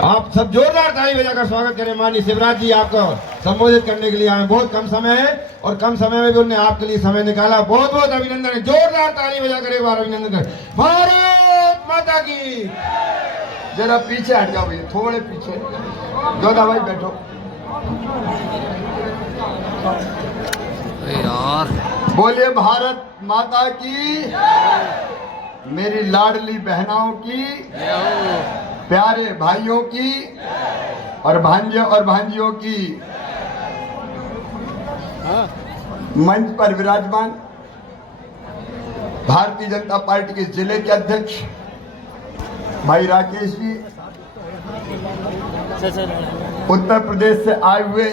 आप सब जोरदार ताली बजाकर स्वागत करें। माननीय शिवराज जी आपको संबोधित करने के लिए आए। बहुत कम समय है और कम समय में भी उन्होंने आपके लिए समय निकाला। बहुत बहुत अभिनंदन है। जोरदार ताली बजाकर एक बार अभिनंदन करें। भारत माता की। जरा पीछे हट जाओ भैया, थोड़े पीछे। जोधा भाई बैठो यार। बोलिए भारत माता की, मेरी लाडली बहनों की, प्यारे भाइयों की और भांजे और भांजियों की। मंच पर विराजमान भारतीय जनता पार्टी के जिले के अध्यक्ष भाई राकेश जी, उत्तर प्रदेश से आए हुए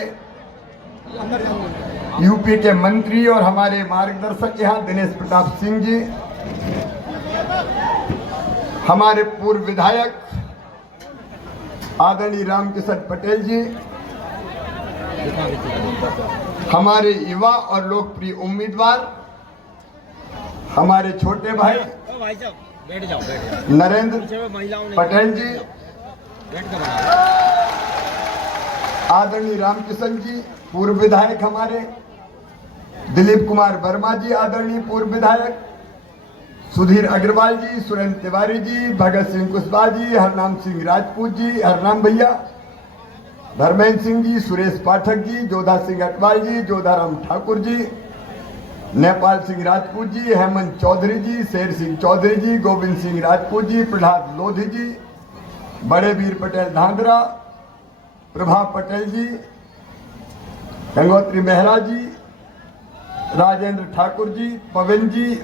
यूपी के मंत्री और हमारे मार्गदर्शक यहाँ दिनेश प्रताप सिंह जी, हमारे पूर्व विधायक आदरणीय रामकिशन पटेल जी, हमारे युवा और लोकप्रिय उम्मीदवार हमारे छोटे भाई नरेंद्र पटेल जी, आदरणीय रामकिशन जी पूर्व विधायक, हमारे दिलीप कुमार वर्मा जी आदरणीय पूर्व विधायक, सुधीर अग्रवाल जी, सुरेंद्र तिवारी जी, भगत सिंह कुशवाहा जी, हरनाम सिंह राजपूत जी, हरनाम भैया, धर्मेंद्र सिंह जी, सुरेश पाठक जी, जोधा सिंह अटवाल जी, जोधाराम ठाकुर जी, नेपाल सिंह राजपूत जी, हेमंत चौधरी जी, शेर सिंह चौधरी जी, गोविंद सिंह राजपूत जी, प्रहलाद लोधी जी, बड़े वीर पटेल धांधरा, प्रभा पटेल जी, गंगोत्री मेहरा जी, राजेंद्र ठाकुर जी,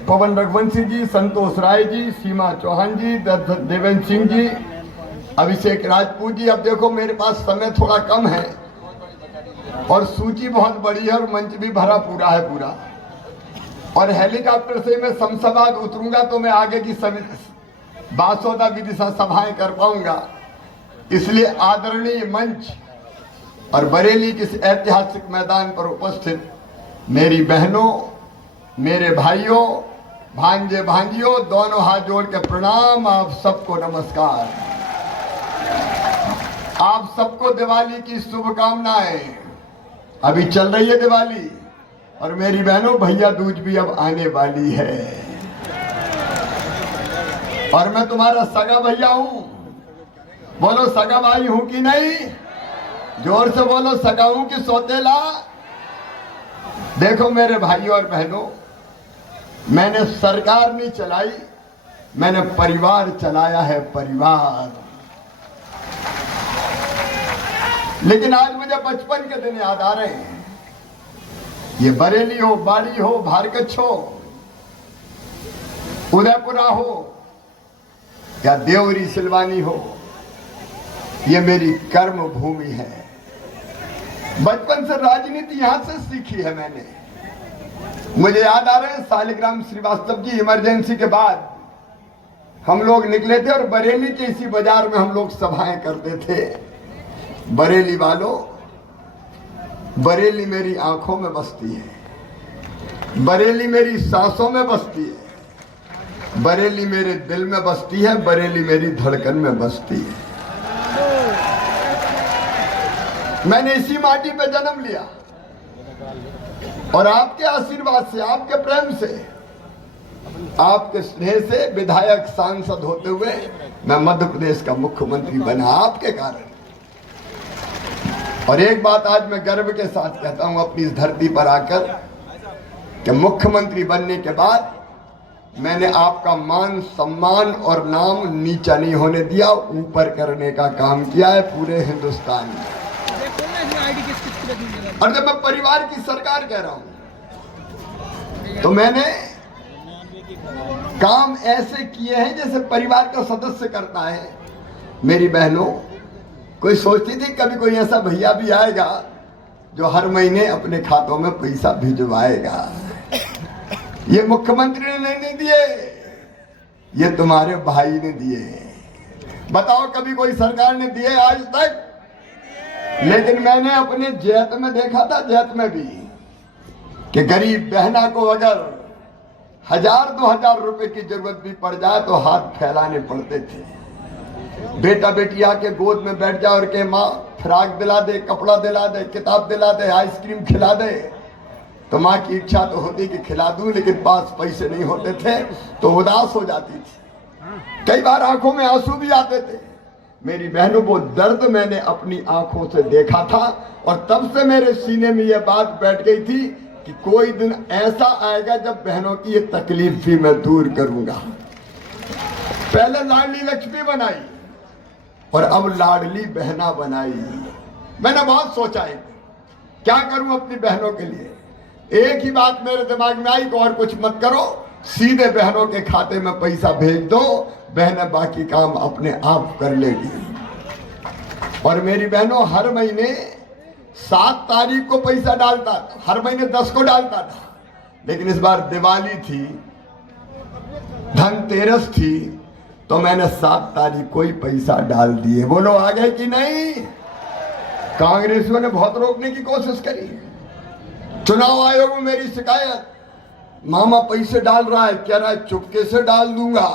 पवन रघुवंशी जी, संतोष राय जी, सीमा चौहान जी, देवेंद्र सिंह जी, अभिषेक राजपूत जी। अब देखो मेरे पास समय थोड़ा कम है और सूची बहुत बड़ी है और मंच भी भरा पूरा है पूरा, और हेलीकॉप्टर से मैं शमशाबाद उतरूंगा तो मैं आगे की सभी 12 विदिशा सभाएं कर पाऊंगा। इसलिए आदरणीय मंच और बरेली के इस ऐतिहासिक मैदान पर उपस्थित मेरी बहनों, मेरे भाइयों, भांजे भांजियों, दोनों हाथ जोड़ के प्रणाम। आप सबको नमस्कार। आप सबको दिवाली की शुभकामनाएं। अभी चल रही है दिवाली और मेरी बहनों भैया दूज भी अब आने वाली है और मैं तुम्हारा सगा भैया हूं। बोलो सगा भाई हूं कि नहीं? जोर से बोलो, सगा हूं कि सौतेला? देखो मेरे भाइयों और बहनों, मैंने सरकार नहीं चलाई, मैंने परिवार चलाया है, परिवार। लेकिन आज मुझे बचपन के दिन याद आ रहे हैं। ये बरेली हो, बाड़ी हो, भारकच्छ हो, उदयपुरा हो या देवरी सिलवानी हो, ये मेरी कर्म भूमि है। बचपन से राजनीति यहां से सीखी है मैंने। मुझे याद आ रहे हैं शालिग्राम श्रीवास्तव जी इमरजेंसी के बाद हम लोग निकले थे और बरेली के इसी बाजार में हम लोग सभाएं करते थे। बरेली वालों, बरेली मेरी आंखों में बसती है, बरेली मेरी सांसों में बसती है, बरेली मेरे दिल में बसती है, बरेली मेरी धड़कन में बसती है। मैंने इसी माटी पे जन्म लिया और आपके आशीर्वाद से, आपके प्रेम से, आपके स्नेह से विधायक सांसद होते हुए मैं मध्य प्रदेश का मुख्यमंत्री बना, आपके कारण। और एक बात आज मैं गर्व के साथ कहता हूं अपनी इस धरती पर आकर कि मुख्यमंत्री बनने के बाद मैंने आपका मान सम्मान और नाम नीचा नहीं होने दिया, ऊपर करने का काम किया है पूरे हिंदुस्तान में। और जब मैं परिवार की सरकार कह रहा हूं तो मैंने काम ऐसे किए हैं जैसे परिवार का सदस्य करता है। मेरी बहनों, कोई सोचती थी कभी कोई ऐसा भैया भी आएगा जो हर महीने अपने खातों में पैसा भिजवाएगा? ये मुख्यमंत्री ने नहीं दिए, ये तुम्हारे भाई ने दिए। बताओ कभी कोई सरकार ने दिए आज तक? लेकिन मैंने अपने जैत में देखा था, जैत में भी, कि गरीब बहना को अगर 1000-2000 रुपए की जरूरत भी पड़ जाए तो हाथ फैलाने पड़ते थे। बेटा बेटी आके गोद में बैठ जाए और कहे माँ फ्राक दिला दे, कपड़ा दिला दे, किताब दिला दे, आइसक्रीम खिला दे, तो माँ की इच्छा तो होती कि खिला दूं, लेकिन पास पैसे नहीं होते थे तो उदास हो जाती थी। कई बार आंखों में आंसू भी आते थे। मेरी बहनों, वो दर्द मैंने अपनी आंखों से देखा था और तब से मेरे सीने में यह बात बैठ गई थी कि कोई दिन ऐसा आएगा जब बहनों की ये तकलीफ भी मैं दूर करूंगा। पहले लाडली लक्ष्मी बनाई और अब लाडली बहना बनाई। मैंने बहुत सोचा है क्या करूं अपनी बहनों के लिए। एक ही बात मेरे दिमाग में आई कि और कुछ मत करो, सीधे बहनों के खाते में पैसा भेज दो, बहनें बाकी काम अपने आप कर लेगी। और मेरी बहनों हर महीने 7 तारीख को पैसा डालता था, हर महीने 10 को डालता था, लेकिन इस बार दिवाली थी, धनतेरस थी, तो मैंने 7 तारीख को ही पैसा डाल दिए। बोलो आ गए कि नहीं? कांग्रेसियों ने बहुत रोकने की कोशिश करी। चुनाव आयोग में मेरी शिकायत, मामा पैसे डाल रहा है, कह रहा है चुपके से डाल दूंगा।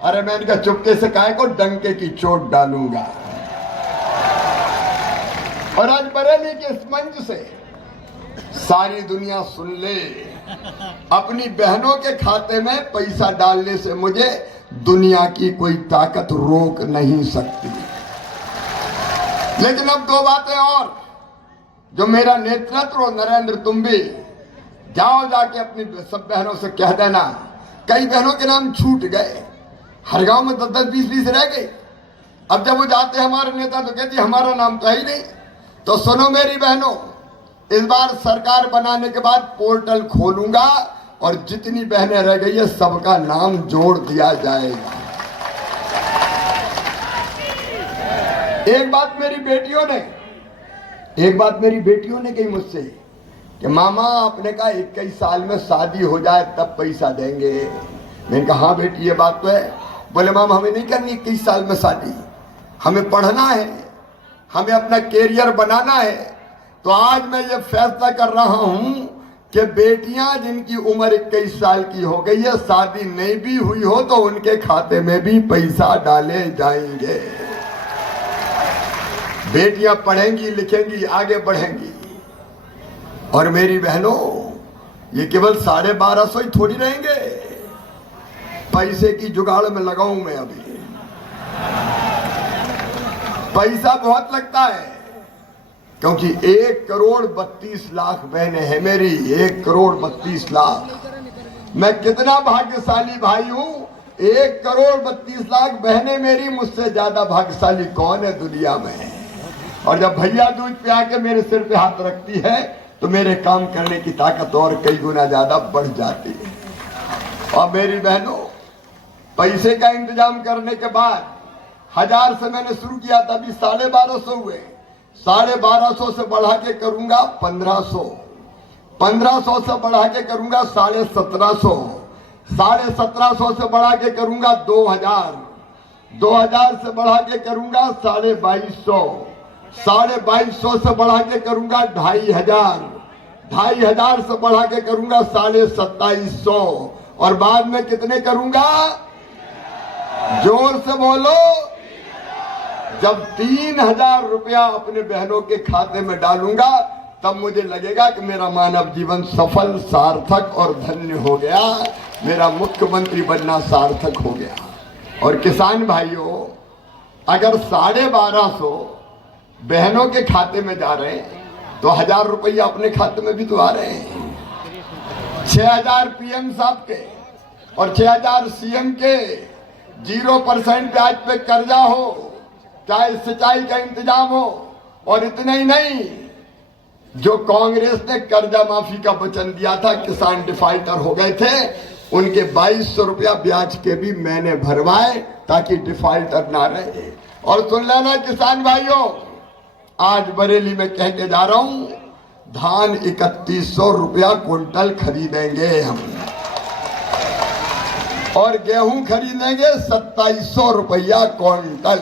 अरे मैंने कहा चुपके से काहे को, डंके की चोट डालूंगा। और आज बरेली के इस मंच से सारी दुनिया सुन ले, अपनी बहनों के खाते में पैसा डालने से मुझे दुनिया की कोई ताकत रोक नहीं सकती। लेकिन अब 2 बातें और, जो मेरा नेतृत्व, नरेंद्र तुम भी जाओ, जाके अपनी सब बहनों से कह देना। कई बहनों के नाम छूट गए, हर गांव में 10-10, 20-20 रह गए। अब जब वो जाते हमारे नेता तो कहती हमारा नाम तो है ही नहीं। तो सुनो मेरी बहनों, इस बार सरकार बनाने के बाद पोर्टल खोलूंगा और जितनी बहनें रह गई है सबका नाम जोड़ दिया जाएगा। एक बात मेरी बेटियों ने कही मुझसे कि मामा आपने कहा 21 साल में शादी हो जाए तब पैसा देंगे। मैंने कहा हाँ बेटी ये बात तो है। बोले मामा हमें नहीं करनी 21 साल में शादी, हमें पढ़ना है, हमें अपना कैरियर बनाना है। तो आज मैं ये फैसला कर रहा हूं कि बेटियां जिनकी उम्र 21 साल की हो गई है, शादी नहीं भी हुई हो तो उनके खाते में भी पैसा डाले जाएंगे। बेटियां पढ़ेंगी, लिखेंगी, आगे बढ़ेंगी। और मेरी बहनों, ये केवल 1250 ही थोड़ी रहेंगे, पैसे की जुगाड़ में लगाऊं मैं। अभी पैसा बहुत लगता है, क्योंकि 1,32,00,000 बहनें हैं मेरी, 1,32,00,000। मैं कितना भाग्यशाली भाई हूं, 1,32,00,000 बहनें मेरी, मुझसे ज्यादा भाग्यशाली कौन है दुनिया में। और जब भैया दूध पे आके मेरे सिर पे हाथ रखती है तो मेरे काम करने की ताकत और कई गुना ज्यादा बढ़ जाती है। और मेरी बहनों, पैसे का इंतजाम करने के बाद 1000 से मैंने शुरू किया था, अभी 1250 हुए। 1250 से बढ़ा के करूंगा 1500, 1500 से बढ़ा के करूंगा 1750, 1750 से बढ़ा के करूंगा 2000, 2000 से बढ़ा के करूंगा 2250, 2250 से बढ़ा के करूंगा 2500, 2500 से बढ़ा के करूंगा 2750, और बाद में कितने करूंगा? जोर से बोलो। जब 3000 रुपया अपने बहनों के खाते में डालूंगा तब मुझे लगेगा कि मेरा मानव जीवन सफल, सार्थक और धन्य हो गया, मेरा मुख्यमंत्री बनना सार्थक हो गया। और किसान भाइयों, अगर 1250 बहनों के खाते में जा रहे हैं तो 1000 रुपया अपने खाते में भी तो आ रहे हैं। 6000 पीएम साहब के और 6000 सीएम के 0% ब्याज पे कर्जा हो, चाहे सिंचाई का इंतजाम हो। और इतने ही नहीं, जो कांग्रेस ने कर्जा माफी का वचन दिया था, किसान डिफाल्टर हो गए थे, उनके 2200 रुपया ब्याज के भी मैंने भरवाए ताकि डिफाल्टर ना रहे। और सुन लेना किसान भाइयों, आज बरेली में कह के जा रहा हूं, धान 3100 रुपया कुंटल खरीदेंगे हम, और गेहूं खरीदेंगे 2700 रुपया क्विंटल।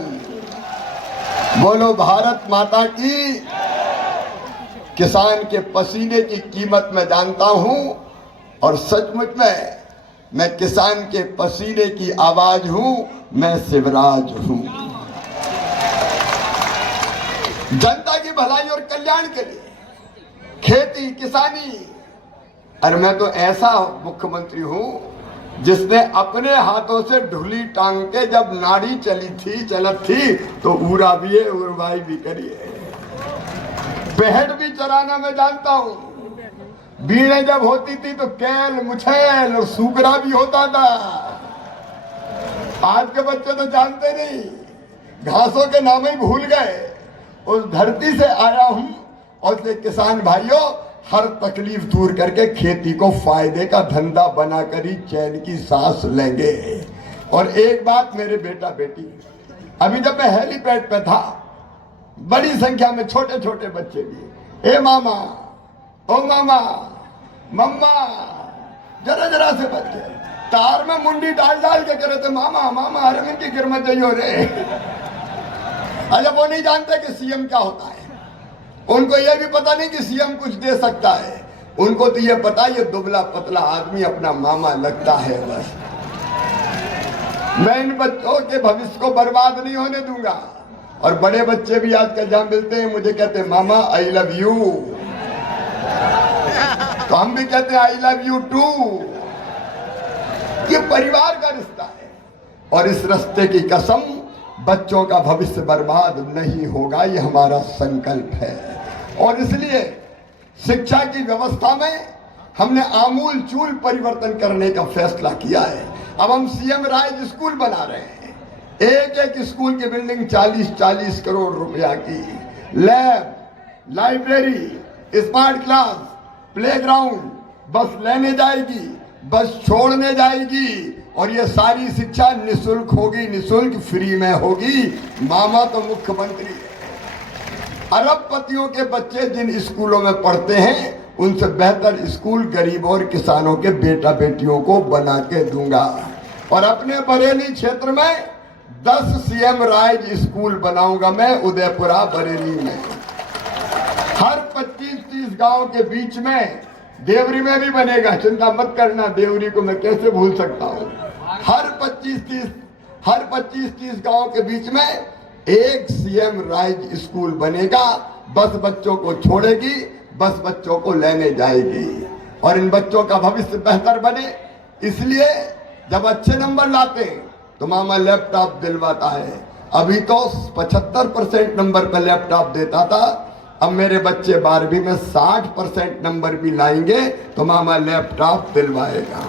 बोलो भारत माता की। किसान के पसीने की कीमत मैं जानता हूं, और सचमुच में मैं किसान के पसीने की आवाज हूं, मैं शिवराज हूं। जनता की भलाई और कल्याण के लिए, खेती किसानी। अरे मैं तो ऐसा मुख्यमंत्री हूं जिसने अपने हाथों से ढुली टांग के जब नाड़ी चलत थी तो उड़ा भी है, उड़वाई भी करी है। पहड़ भी चराना मैं जानता हूं। बीड़े जब होती थी तो कैल मुछैल और सूगरा भी होता था। आज के बच्चे तो जानते नहीं, घासों के नाम ही भूल गए। उस धरती से आया हूं और इसलिए किसान भाइयों, हर तकलीफ दूर करके खेती को फायदे का धंधा बनाकर ही चैन की सांस लेंगे। और एक बात मेरे बेटा बेटी, अभी जब मैं हेलीपैड पे था, बड़ी संख्या में छोटे छोटे बच्चे भी, ए मामा, ओ मामा, मम्मा, जरा जरा से बच्चे तार में मुंडी डाल डाल के करे थे, मामा मामा, अरे इनकी गिरमत जाइयो रे। अच्छा, वो नहीं जानते कि सीएम क्या होता है। उनको यह भी पता नहीं कि सीएम कुछ दे सकता है। उनको तो यह पता, ये दुबला पतला आदमी अपना मामा लगता है बस। मैं इन बच्चों के भविष्य को बर्बाद नहीं होने दूंगा। और बड़े बच्चे भी आजकल जहां मिलते हैं मुझे कहते हैं, मामा आई लव यू। तो हम भी कहते हैं आई लव यू टू। ये परिवार का रिश्ता है और इस रिश्ते की कसम, बच्चों का भविष्य बर्बाद नहीं होगा, ये हमारा संकल्प है। और इसलिए शिक्षा की व्यवस्था में हमने आमूल चूल परिवर्तन करने का फैसला किया है। अब हम सीएम राइज स्कूल बना रहे हैं। एक एक स्कूल की बिल्डिंग 40-40 करोड़ रुपया की, lab, library, smart class, playground, बस लेने जाएगी, बस छोड़ने जाएगी। और ये सारी शिक्षा निशुल्क होगी, निशुल्क फ्री में होगी। मामा तो मुख्यमंत्री है। अरबपतियों के बच्चे जिन स्कूलों में पढ़ते हैं, उनसे बेहतर स्कूल गरीबों और किसानों के बेटा बेटियों को बना के दूंगा। और अपने बरेली क्षेत्र में 10 सीएम राइज स्कूल बनाऊंगा मैं, उदयपुरा बरेली में। हर 25-30 गांव के बीच में, देवरी में भी बनेगा, चिंता मत करना, देवरी को मैं कैसे भूल सकता हूं। हर 25-30 गांव के बीच में एक सीएम राइज स्कूल बनेगा। बस बच्चों को छोड़ेगी, बस बच्चों को लेने जाएगी। और इन बच्चों का भविष्य बेहतर बने, इसलिए जब अच्छे नंबर लाते हैं तो मामा लैपटॉप दिलवाता है। अभी तो 75% नंबर पर लैपटॉप देता था, अब मेरे बच्चे 12वीं में 60% नंबर भी लाएंगे तो मामा लैपटॉप दिलवाएगा।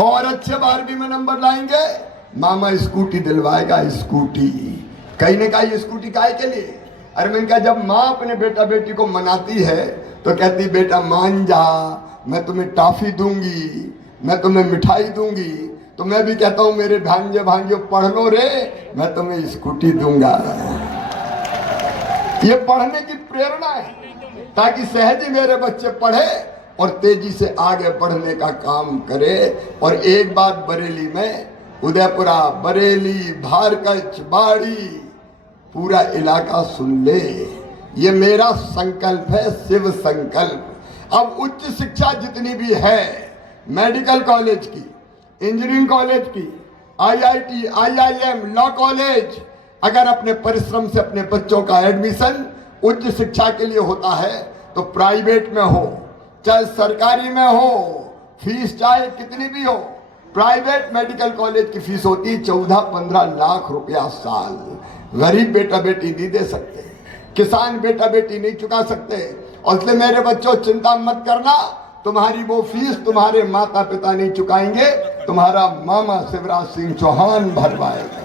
और अच्छे 12वीं में नंबर लाएंगे, मामा स्कूटी दिलवाएगा। स्कूटी कहीं ने कहा, ये स्कूटी काहे के लिए? अरे मैंने कहा, जब माँ अपने बेटा बेटी को मनाती है तो कहती, बेटा मान जा, मैं तुम्हें टॉफी दूंगी, मैं तुम्हें मिठाई दूंगी। तो मैं भी कहता हूं, मेरे भांजे भांजे पढ़ लो रे, मैं तुम्हें स्कूटी दूंगा। ये पढ़ने की प्रेरणा है ताकि सहज ही मेरे बच्चे पढ़े और तेजी से आगे बढ़ने का काम करे। और एक बात बरेली में, उदयपुरा, बरेली, भारकच, बाड़ी, पूरा इलाका सुन ले, ये मेरा संकल्प है, शिव संकल्प। अब उच्च शिक्षा जितनी भी है, मेडिकल कॉलेज की, इंजीनियरिंग कॉलेज की, आईआईटी, आईआईएम, लॉ कॉलेज, अगर अपने परिश्रम से अपने बच्चों का एडमिशन उच्च शिक्षा के लिए होता है तो प्राइवेट में हो चाहे सरकारी में हो, फीस चाहे कितनी भी हो। प्राइवेट मेडिकल कॉलेज की फीस होती है 14-15 लाख रुपया साल। गरीब बेटा बेटी नहीं दे सकते, किसान बेटा बेटी नहीं चुका सकते। और इसलिए मेरे बच्चों, चिंता मत करना, तुम्हारी वो फीस तुम्हारे माता पिता नहीं चुकाएंगे, तुम्हारा मामा शिवराज सिंह चौहान भरवाएगा।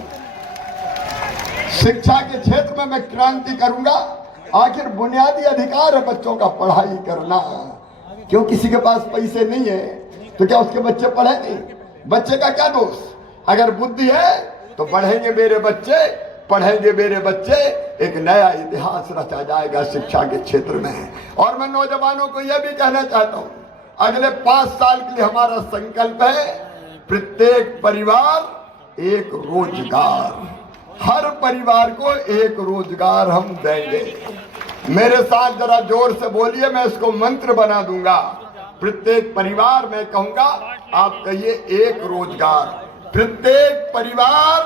शिक्षा के क्षेत्र में मैं क्रांति करूंगा। आखिर बुनियादी अधिकार है बच्चों का पढ़ाई करना। क्यों किसी के पास पैसे नहीं है तो क्या उसके बच्चे पढ़े नहीं? बच्चे का क्या दोष? अगर बुद्धि है तो बढ़ेंगे मेरे बच्चे, पढ़ेंगे मेरे बच्चे, एक नया इतिहास रचा जाएगा शिक्षा के क्षेत्र में। और मैं नौजवानों को यह भी कहना चाहता हूं, अगले 5 साल के लिए हमारा संकल्प है, प्रत्येक परिवार एक रोजगार, हर परिवार को एक रोजगार हम देंगे। मेरे साथ जरा जोर से बोलिए, मैं इसको मंत्र बना दूंगा। प्रत्येक परिवार, मैं कहूंगा, आप कहिए एक रोजगार। प्रत्येक परिवार,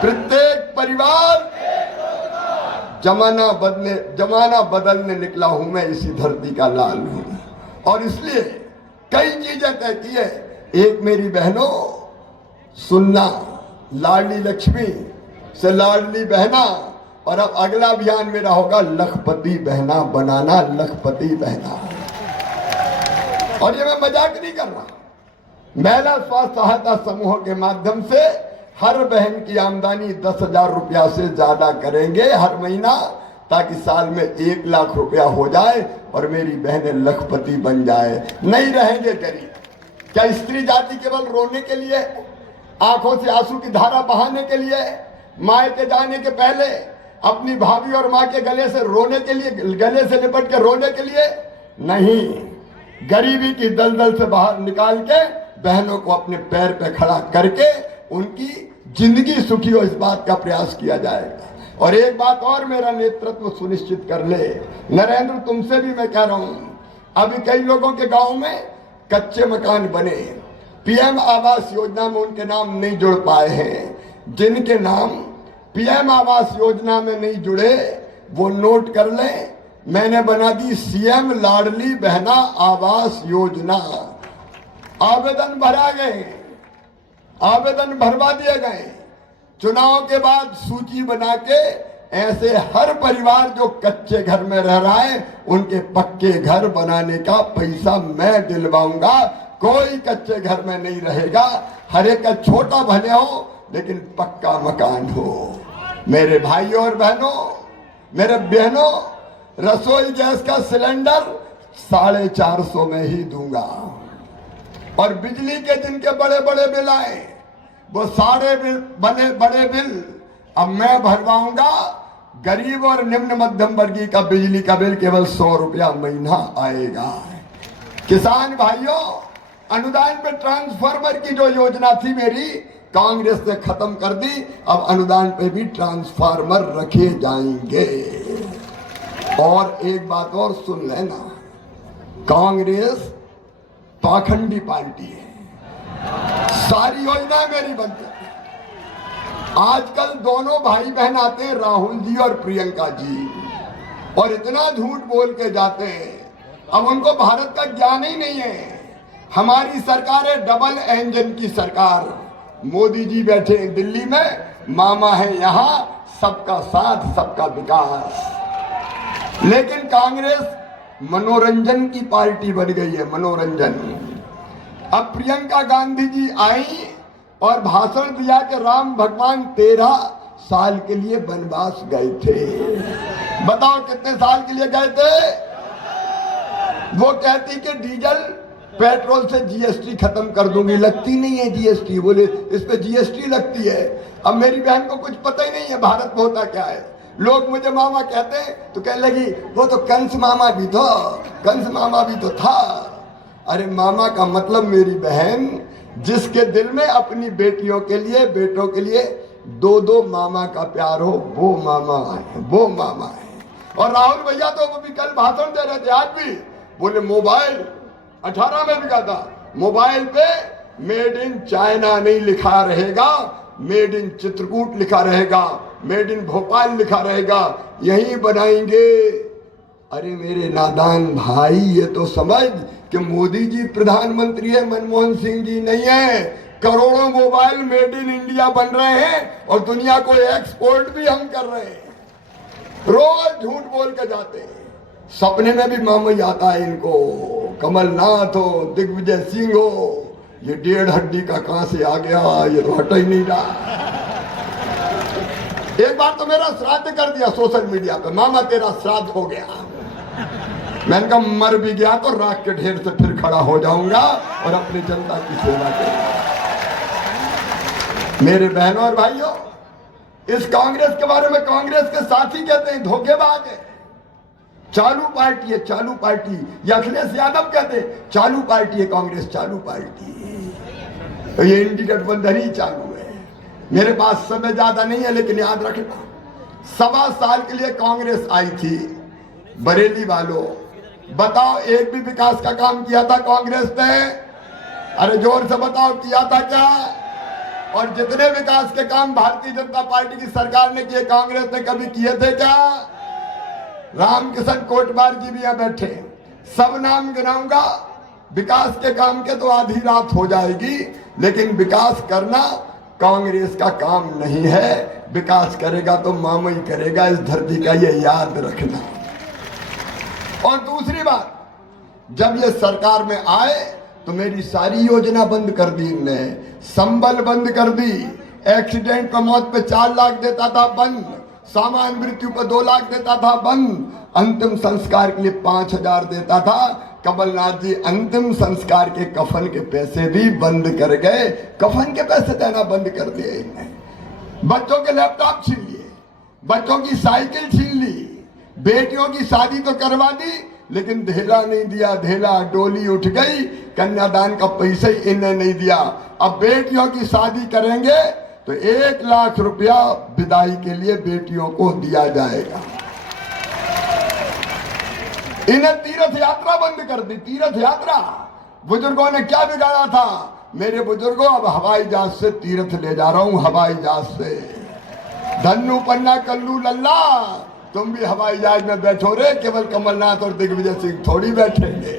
प्रत्येक परिवार जमाना बदलने निकला हूं मैं, इसी धरती का लाल हूं। और इसलिए कई चीजें तय की है। एक मेरी बहनों सुनना, लाडली लक्ष्मी से लाडली बहना, और अब अगला अभियान मेरा होगा लखपति बहना बनाना, लखपति बहना। और ये मैं मजाक नहीं कर रहा। महिला स्वास्थ्य सहायता समूह के माध्यम से हर बहन की आमदनी 10,000 रुपया से ज्यादा करेंगे हर महीना, ताकि साल में 1 लाख रुपया हो जाए और मेरी बहनें लखपति बन जाए, नहीं रहेंगे गरीब। क्या स्त्री जाति केवल रोने के लिए, आंखों से आंसू की धारा बहाने के लिए, मायके जाने के पहले अपनी भाभी और माँ के गले से रोने के लिए, गले से लिपट के रोने के लिए नहीं, गरीबी की दलदल से बाहर निकाल के बहनों को अपने पैर पे खड़ा करके उनकी जिंदगी सुखी हो, इस बात का प्रयास किया जाएगा। और एक बात और मेरा नेतृत्व सुनिश्चित कर ले नरेंद्र, तुमसे भी मैं कह रहा हूं, अभी कई लोगों के गांव में कच्चे मकान बने, पीएम आवास योजना में उनके नाम नहीं जुड़ पाए हैं। जिनके नाम पीएम आवास योजना में नहीं जुड़े वो नोट कर लें, मैंने बना दी सीएम लाडली बहना आवास योजना। आवेदन भरा गए, आवेदन भरवा दिए गए। चुनाव के बाद सूची बना के ऐसे हर परिवार जो कच्चे घर में रह रहा है उनके पक्के घर बनाने का पैसा मैं दिलवाऊंगा। कोई कच्चे घर में नहीं रहेगा, हर एक का छोटा भले हो लेकिन पक्का मकान हो। मेरे भाइयों और बहनों, मेरे बहनों, रसोई गैस का सिलेंडर 450 में ही दूंगा। और बिजली के जिनके बड़े बड़े बिल आए वो सारे बड़े बिल अब मैं भरवाऊंगा। गरीब और निम्न मध्यम वर्गीय का बिजली का बिल केवल 100 रुपया महीना आएगा। किसान भाइयों, अनुदान पे ट्रांसफार्मर की जो योजना थी मेरी, कांग्रेस ने खत्म कर दी। अब अनुदान पे भी ट्रांसफार्मर रखे जाएंगे। और एक बात और सुन लेना, कांग्रेस पाखंडी पार्टी है, सारी योजना मेरी बनती है। आजकल दोनों भाई बहन आते हैं, राहुल जी और प्रियंका जी, और इतना झूठ बोल के जाते हैं, अब उनको भारत का ज्ञान ही नहीं है। हमारी सरकार है डबल इंजन की सरकार। मोदी जी बैठे दिल्ली में, मामा है यहाँ, सबका साथ सबका विकास। लेकिन कांग्रेस मनोरंजन की पार्टी बन गई है, मनोरंजन। अब प्रियंका गांधी जी आई और भाषण दिया कि राम भगवान 13 साल के लिए वनवास गए थे। बताओ कितने साल के लिए गए थे? वो कहती कि डीजल पेट्रोल से जीएसटी खत्म कर दूंगी। लगती नहीं है जीएसटी, बोले इस पे जीएसटी लगती है। अब मेरी बहन को कुछ पता ही नहीं है भारत में होता क्या है। लोग मुझे मामा कहते हैं तो कहने लगी वो तो कंस मामा भी था, कंस मामा भी तो था। अरे मामा का मतलब मेरी बहन, जिसके दिल में अपनी बेटियों के लिए, बेटों के लिए 2-2 मामा का प्यार हो, वो मामा है, वो मामा है। और राहुल भैया तो वो भी कल भाषण दे रहे थे, आज भी बोले मोबाइल 18 में बिका था, मोबाइल पे मेड इन चाइना नहीं लिखा रहेगा, मेड इन चित्रकूट लिखा रहेगा, मेड इन भोपाल लिखा रहेगा, यही बनाएंगे। अरे मेरे नादान भाई, ये तो समझ कि मोदी जी प्रधानमंत्री है, मनमोहन सिंह जी नहीं है। करोड़ों मोबाइल मेड इन इंडिया बन रहे हैं और दुनिया को एक्सपोर्ट भी हम कर रहे हैं। रोज झूठ बोल के जाते हैं। सपने में भी मामू आता है इनको, कमलनाथ हो, दिग्विजय सिंह हो, ये 1.5 हड्डी का कहां से आ गया, ये तो हट ही नहीं रहा। एक बार तो मेरा श्राद्ध कर दिया सोशल मीडिया पे, मामा तेरा श्राद्ध हो गया। मैंने कहा मर भी गया तो राख के ढेर से फिर खड़ा हो जाऊंगा और अपनी जनता की सेवा करूंगा। मेरे बहनों और भाइयों, इस कांग्रेस के बारे में कांग्रेस के साथी कहते हैं धोखेबाज है, चालू पार्टी है, चालू पार्टी। ये अखिलेश यादव कहते हैं चालू पार्टी है कांग्रेस, चालू पार्टी है। तो ये इंडी गठबंधन ही चालू है। मेरे पास समय ज्यादा नहीं है, लेकिन याद रखना, 1.25 साल के लिए कांग्रेस आई थी। बरेली वालों बताओ, एक भी विकास का काम किया था कांग्रेस ने? अरे जोर से बताओ, किया था क्या? और जितने विकास के काम भारतीय जनता पार्टी की सरकार ने किए, कांग्रेस ने कभी किए थे क्या? रामकिशन कोटवार जी भी यहां बैठे, सब नाम गिनाऊंगा। विकास के काम के तो आधी रात हो जाएगी, लेकिन विकास करना कांग्रेस का काम नहीं है। विकास करेगा तो मामा ही करेगा इस धरती का, ये याद रखना। और दूसरी बात, जब ये सरकार में आए तो मेरी सारी योजना बंद कर दी इनने। संबल बंद कर दी, एक्सीडेंट पर मौत पे 4 लाख देता था बंद, सामान्य मृत्यु पर 2 लाख देता था बंद, अंतिम संस्कार के लिए 5,000 देता था। कमलनाथ जी अंतिम संस्कार के कफन के पैसे भी बंद कर गए, कफन के पैसे देना बंद कर दिए इनने। बच्चों के लैपटॉप छीन लिए, बच्चों की साइकिल छीन ली, बेटियों की शादी तो करवा दी, लेकिन धेला नहीं दिया। धेला डोली उठ गई, कन्यादान का पैसा ही इन्हें नहीं दिया। अब बेटियों की शादी करेंगे तो 1 लाख रुपया विदाई के लिए बेटियों को दिया जाएगा। इन्हें तीर्थ यात्रा बंद कर दी, तीर्थ यात्रा। बुजुर्गों ने क्या बिगाड़ा था? मेरे बुजुर्गों, अब हवाई जहाज से तीर्थ ले जा रहा हूं, हवाई जहाज से। धन्नू पन्ना कल्लू लल्ला, तुम भी हवाई जहाज में बैठो रे, केवल कमलनाथ और दिग्विजय सिंह थोड़ी बैठेंगे।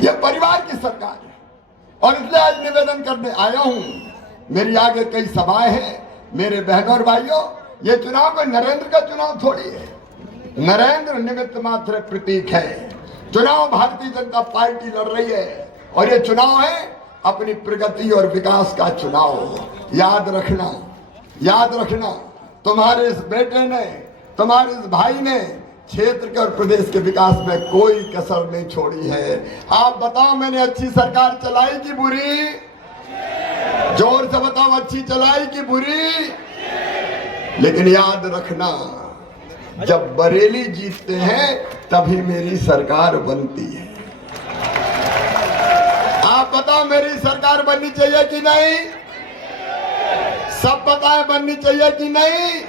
यह परिवार की सरकार है और इसलिए आज निवेदन करने आया हूं। मेरी आगे कई सभाएं हैं। मेरे बहनों और भाइयों, ये चुनाव कोई नरेंद्र का चुनाव थोड़ी है। नरेंद्र निमित्त मात्र प्रतीक है। चुनाव भारतीय जनता पार्टी लड़ रही है और ये चुनाव है अपनी प्रगति और विकास का चुनाव। याद रखना, याद रखना, तुम्हारे इस बेटे ने, तुम्हारे इस भाई ने क्षेत्र के और प्रदेश के विकास में कोई कसर नहीं छोड़ी है। आप बताओ, मैंने अच्छी सरकार चलाई कि बुरी? जोर से बताओ, अच्छी चलाई कि बुरी? लेकिन याद रखना, जब बरेली जीतते हैं तभी मेरी सरकार बनती है। आप बताओ, मेरी सरकार बननी चाहिए कि नहीं? सब बताएं, बननी चाहिए कि नहीं?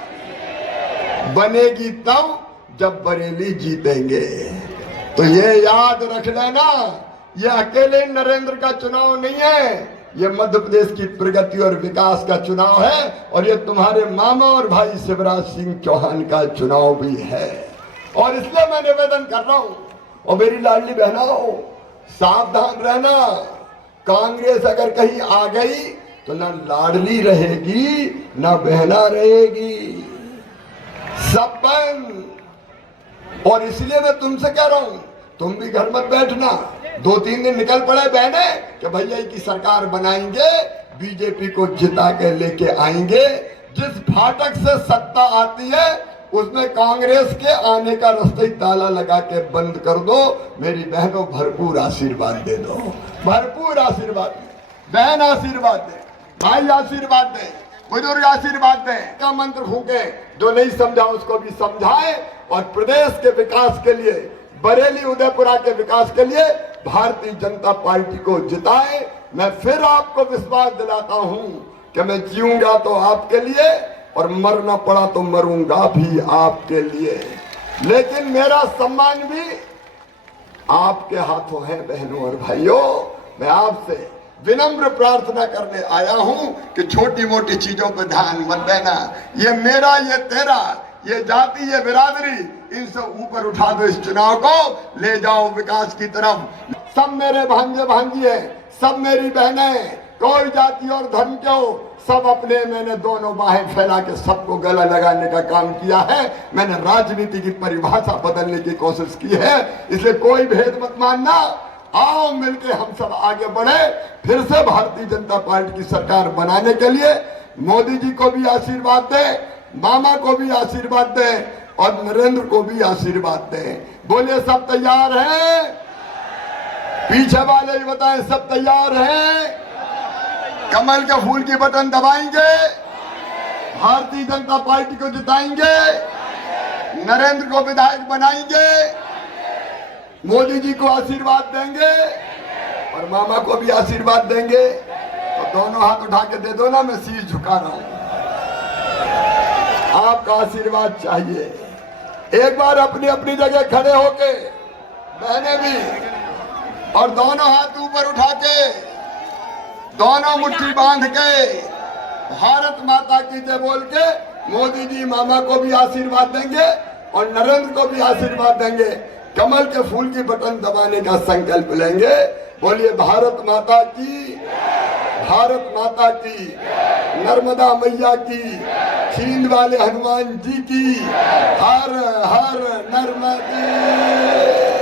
बनेगी तब जब बरेली जीतेंगे। तो ये याद रख लेना, ये अकेले नरेंद्र का चुनाव नहीं है, ये मध्य प्रदेश की प्रगति और विकास का चुनाव है और ये तुम्हारे मामा और भाई शिवराज सिंह चौहान का चुनाव भी है। और इसलिए मैं निवेदन कर रहा हूं, और मेरी लाडली बहनों, सावधान रहना। कांग्रेस अगर कहीं आ गई तो ना लाडली रहेगी ना बहना रहेगी, सब बंद। और इसलिए मैं तुमसे कह रहा हूं, तुम भी घर मत बैठना। 2-3 दिन निकल पड़े बहने कि भैया की सरकार बनाएंगे, बीजेपी को जिता के लेके आएंगे। जिस फाटक से सत्ता आती है उसमें कांग्रेस के आने का रास्ता ही ताला लगा के बंद कर दो। मेरी बहनों, भरपूर आशीर्वाद दे दो, भरपूर आशीर्वाद दे। बहन आशीर्वाद दे, भाई आशीर्वाद दे, बुजुर्ग आशीर्वाद दे। का मंत्र फूके, जो नहीं समझा उसको भी समझाए और प्रदेश के विकास के लिए, बरेली उदयपुरा के विकास के लिए भारतीय जनता पार्टी को जिताए। मैं फिर आपको विश्वास दिलाता हूं कि मैं जीऊंगा तो आपके लिए और मरना पड़ा तो मरूंगा भी आपके लिए। लेकिन मेरा सम्मान भी आपके हाथों है। बहनों और भाइयों, मैं आपसे विनम्र प्रार्थना करने आया हूं कि छोटी मोटी चीजों पर ध्यान मत देना। ये मेरा, ये तेरा, ये जाति, ये बिरादरी, इनसे ऊपर उठा दो। इस चुनाव को ले जाओ विकास की तरफ। सब मेरे भांजे भांजी है, सब मेरी बहनें, कोई जाति और धर्म के हो, सब अपने, मैंने दोनों बाहें फैला के सबको गला लगाने का काम किया है। मैंने राजनीति की परिभाषा बदलने की कोशिश की है, इसलिए कोई भेद मत मानना। आओ मिलके हम सब आगे बढ़े, फिर से भारतीय जनता पार्टी की सरकार बनाने के लिए। मोदी जी को भी आशीर्वाद दें, मामा को भी आशीर्वाद दें और नरेंद्र को भी आशीर्वाद दें। बोलिए, सब तैयार हैं? पीछे वाले भी बताएं, सब तैयार हैं? कमल के फूल की बटन दबाएंगे, भारतीय जनता पार्टी को जिताएंगे, नरेंद्र को विधायक बनाएंगे, मोदी जी को आशीर्वाद देंगे और मामा को भी आशीर्वाद देंगे। तो दोनों हाथ उठा के दे दो ना, मैं शीश झुका रहा हूं। आपका आशीर्वाद चाहिए। एक बार अपनी अपनी जगह खड़े होके, बहने भी, और दोनों हाथ ऊपर उठा के, दोनों मुट्ठी बांध के भारत माता की जय बोल के मोदी जी मामा को भी आशीर्वाद देंगे और नरेंद्र को भी आशीर्वाद देंगे। कमल के फूल की बटन दबाने का संकल्प लेंगे। बोलिए भारत माता की, भारत माता की, नर्मदा मैया की, छींद वाले हनुमान जी की, हर हर नर्मदे।